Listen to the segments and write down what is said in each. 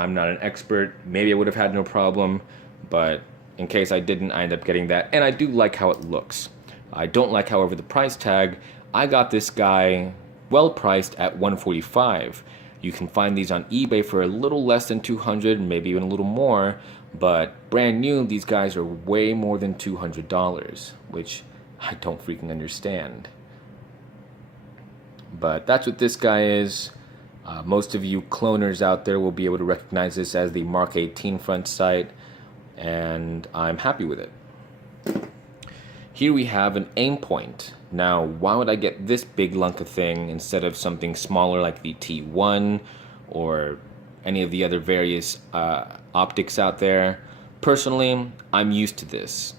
I'm not an expert. Maybe I would have had no problem, but in case I didn't, I end up getting that. And I do like how it looks. I don't like, however, the price tag. I got this guy well priced at $145. You can find these on eBay for a little less than $200, maybe even a little more, but brand new, these guys are way more than $200, which I don't freaking understand. But that's what this guy is. Most of you cloners out there will be able to recognize this as the Mark 18 front sight, and I'm happy with it. Here we have an Aimpoint. Now, why would I get this big lunk of thing instead of something smaller like the T1 or any of the other various optics out there? Personally, I'm used to this.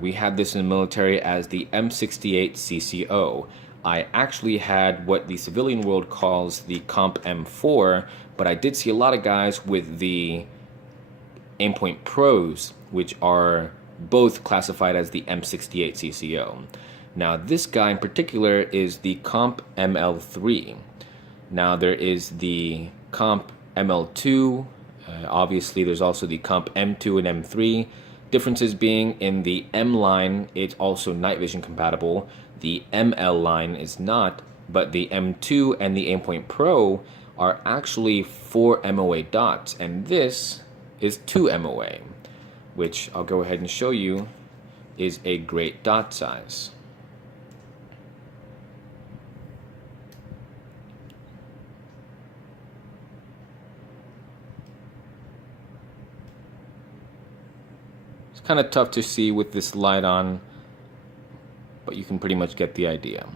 We had this in the military as the M68 CCO. I actually had what the civilian world calls the Comp M4, but I did see a lot of guys with the Aimpoint Pros, which are both classified as the M68 CCO. Now, this guy in particular is the Comp ML3. Now, there is the Comp ML2. Obviously, there's also the Comp M2 and M3. Differences being in the M line, it's also night vision compatible. The ML line is not, but the M2 and the Aimpoint Pro are actually 4 MOA dots, and this is 2 MOA, which I'll go ahead and show you is a great dot size. It's kind of tough to see with this light on, but you can pretty much get the idea.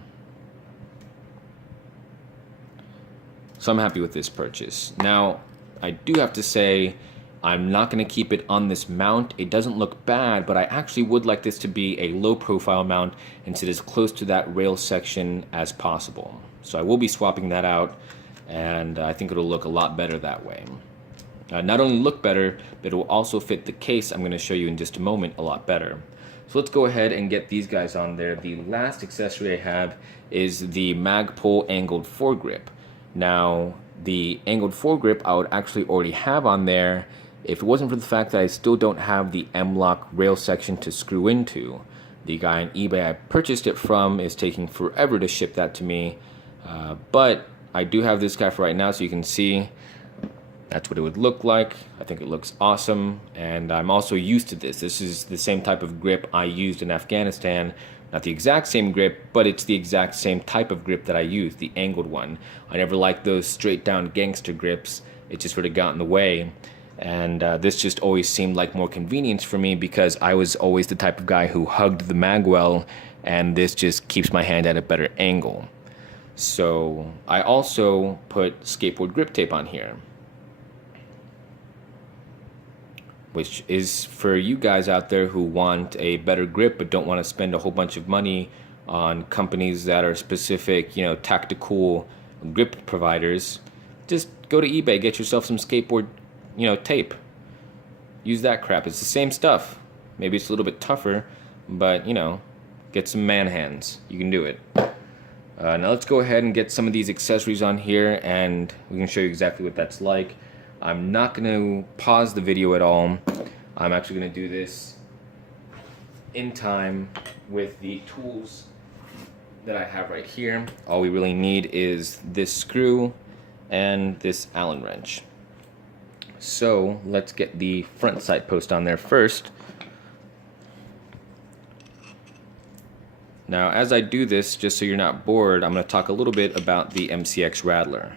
So I'm happy with this purchase. Now, I do have to say, I'm not going to keep it on this mount. It doesn't look bad, but I actually would like this to be a low profile mount and sit as close to that rail section as possible. So I will be swapping that out, and I think it'll look a lot better that way. Not only look better, but it will also fit the case I'm going to show you in just a moment a lot better. So let's go ahead and get these guys on there. The last accessory I have is the Magpul angled foregrip. Now, the angled foregrip I would actually already have on there if it wasn't for the fact that I still don't have the M-lock rail section to screw into. The guy on eBay I purchased it from is taking forever to ship that to me, but I do have this guy for right now, so you can see that's what it would look like. I think it looks awesome, and I'm also used to this. This is the same type of grip I used in Afghanistan. Not the exact same grip, but it's the exact same type of grip that I used, the angled one. I never liked those straight down gangster grips. It just sort of got in the way. And this just always seemed like more convenience for me because I was always the type of guy who hugged the mag well, and this just keeps my hand at a better angle. So I also put skateboard grip tape on here, which is for you guys out there who want a better grip but don't want to spend a whole bunch of money on companies that are specific, tactical grip providers. Just go to eBay, get yourself some skateboard, tape. Use that crap. It's the same stuff. Maybe it's a little bit tougher, but, get some man hands. You can do it. Now let's go ahead and get some of these accessories on here, and we can show you exactly what that's like. I'm not going to pause the video at all. I'm actually going to do this in time with the tools that I have right here. All we really need is this screw and this Allen wrench. So let's get the front sight post on there first. Now, as I do this, just so you're not bored, I'm going to talk a little bit about the MCX Rattler.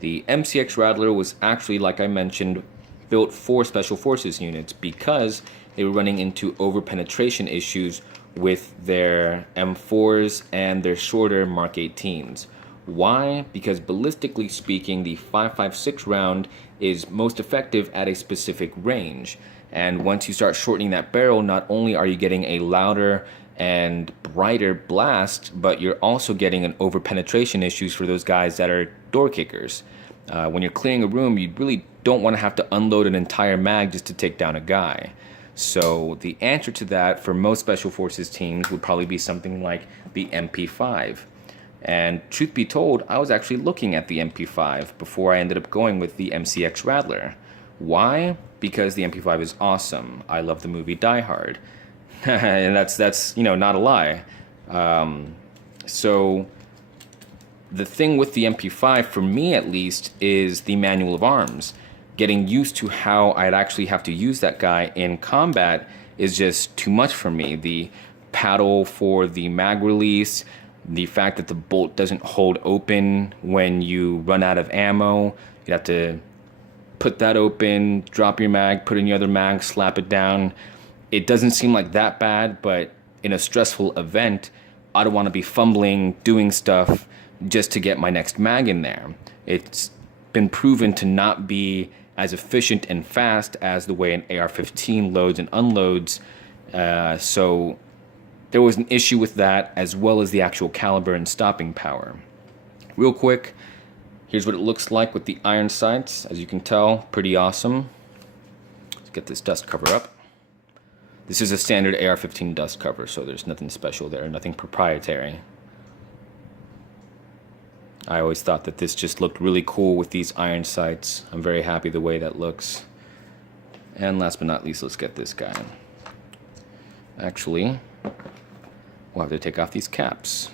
The MCX Rattler was actually, like I mentioned, built for Special Forces units because they were running into over-penetration issues with their M4s and their shorter Mark 18s. Why? Because ballistically speaking, the 5.56 round is most effective at a specific range. And once you start shortening that barrel, not only are you getting a louder and brighter blast, but you're also getting an over-penetration issues for those guys that are door kickers. When you're clearing a room, you really don't want to have to unload an entire mag just to take down a guy. So the answer to that for most Special Forces teams would probably be something like the MP5. And truth be told, I was actually looking at the MP5 before I ended up going with the MCX Rattler. Why? Because the MP5 is awesome. I love the movie Die Hard. And that's not a lie. So the thing with the MP5, for me at least, is the manual of arms. Getting used to how I'd actually have to use that guy in combat is just too much for me. The paddle for the mag release, the fact that the bolt doesn't hold open when you run out of ammo. You have to put that open, drop your mag, put in your other mag, slap it down. It doesn't seem like that bad, but in a stressful event, I don't want to be fumbling, doing stuff just to get my next mag in there. It's been proven to not be as efficient and fast as the way an AR-15 loads and unloads. So there was an issue with that, as well as the actual caliber and stopping power. Real quick, here's what it looks like with the iron sights. As you can tell, pretty awesome. Let's get this dust cover up. This is a standard AR-15 dust cover, so there's nothing special there, nothing proprietary. I always thought that this just looked really cool with these iron sights. I'm very happy the way that looks. And last but not least, let's get this guy. Actually, we'll have to take off these caps.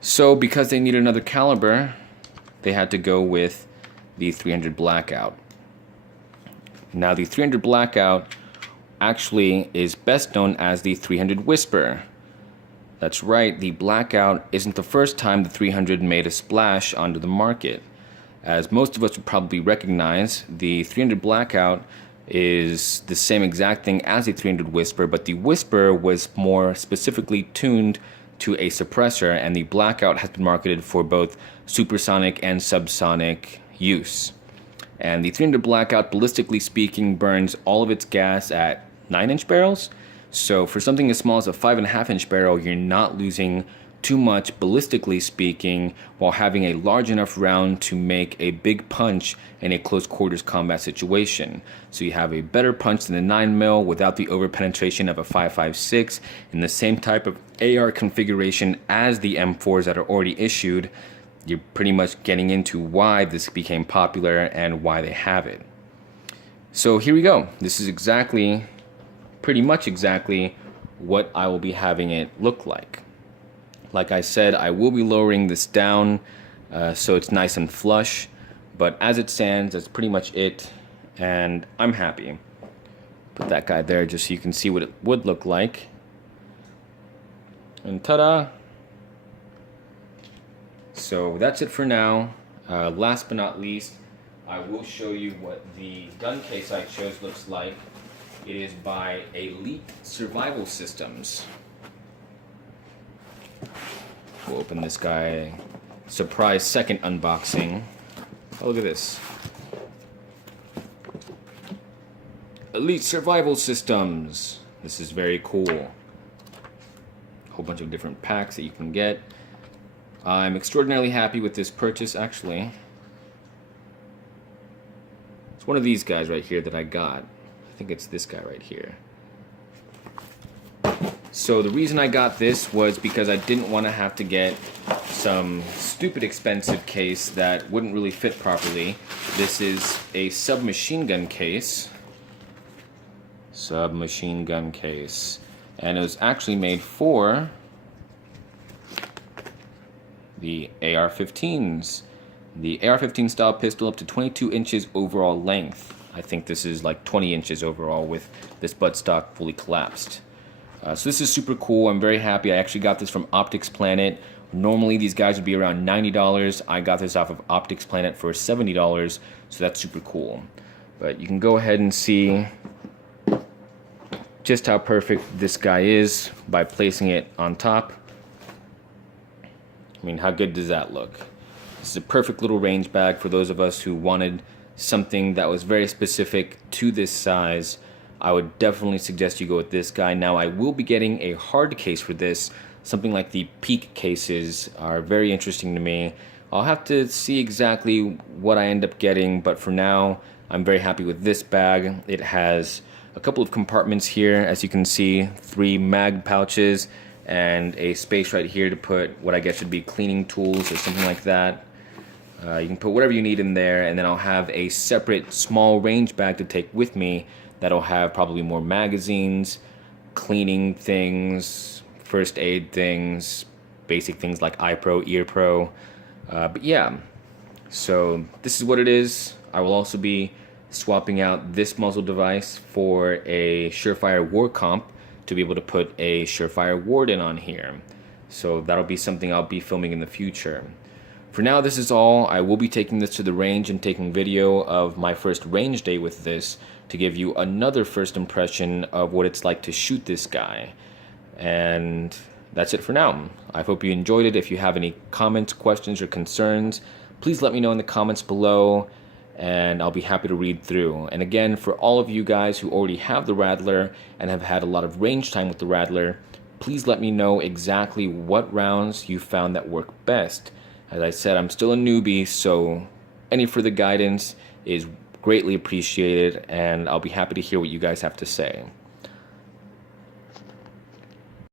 So because they need another caliber, they had to go with the 300 Blackout. Now the 300 Blackout actually is best known as the 300 Whisper. That's right, the Blackout isn't the first time the 300 made a splash onto the market. As most of us would probably recognize, the 300 Blackout is the same exact thing as the 300 Whisper, but the Whisper was more specifically tuned to a suppressor, and the Blackout has been marketed for both supersonic and subsonic use. And the 300 Blackout, ballistically speaking, burns all of its gas at 9-inch barrels. So for something as small as a 5.5-inch barrel, you're not losing too much ballistically speaking, while having a large enough round to make a big punch in a close quarters combat situation. So you have a better punch than the 9mm without the over-penetration of a 5.56 in the same type of AR configuration as the M4s that are already issued. You're pretty much getting into why this became popular and why they have it. So here we go. This is pretty much exactly what I will be having it look like. Like I said, I will be lowering this down so it's nice and flush, but as it stands, that's pretty much it, and I'm happy. Put that guy there just so you can see what it would look like. And ta-da! So that's it for now. Last but not least, I will show you what the gun case I chose looks like. It is by Elite Survival Systems. We'll open this guy. Surprise second unboxing. Oh, look at this. Elite Survival Systems. This is very cool. A whole bunch of different packs that you can get. I'm extraordinarily happy with this purchase, actually. It's one of these guys right here that I got. I think it's this guy right here. So the reason I got this was because I didn't want to have to get some stupid expensive case that wouldn't really fit properly. This is a submachine gun case. Submachine gun case. And it was actually made for the AR-15s. The AR-15 style pistol up to 22 inches overall length. I think this is like 20 inches overall with this buttstock fully collapsed. So this is super cool. I'm very happy. I actually got this from Optics Planet. Normally these guys would be around $90. I got this off of Optics Planet for $70, so that's super cool. But you can go ahead and see just how perfect this guy is by placing it on top. I mean, how good does that look? This is a perfect little range bag for those of us who wanted something that was very specific to this size. I would definitely suggest you go with this guy. Now, I will be getting a hard case for this. Something like the Peak cases are very interesting to me. I'll have to see exactly what I end up getting, but for now, I'm very happy with this bag. It has a couple of compartments here, as you can see, 3 mag pouches, and a space right here to put what I guess should be cleaning tools or something like that. You can put whatever you need in there, and then I'll have a separate small range bag to take with me that'll have probably more magazines, cleaning things, first aid things, basic things like eye pro, ear pro. But yeah, so this is what it is. I will also be swapping out this muzzle device for a Surefire War Comp to be able to put a Surefire Warden on here. So that'll be something I'll be filming in the future. For now, this is all. I will be taking this to the range and taking video of my first range day with this to give you another first impression of what it's like to shoot this guy. And that's it for now. I hope you enjoyed it. If you have any comments, questions, or concerns, please let me know in the comments below, and I'll be happy to read through. And again, for all of you guys who already have the Rattler and have had a lot of range time with the Rattler, please let me know exactly what rounds you found that work best. As I said, I'm still a newbie, so any further guidance is greatly appreciated, and I'll be happy to hear what you guys have to say.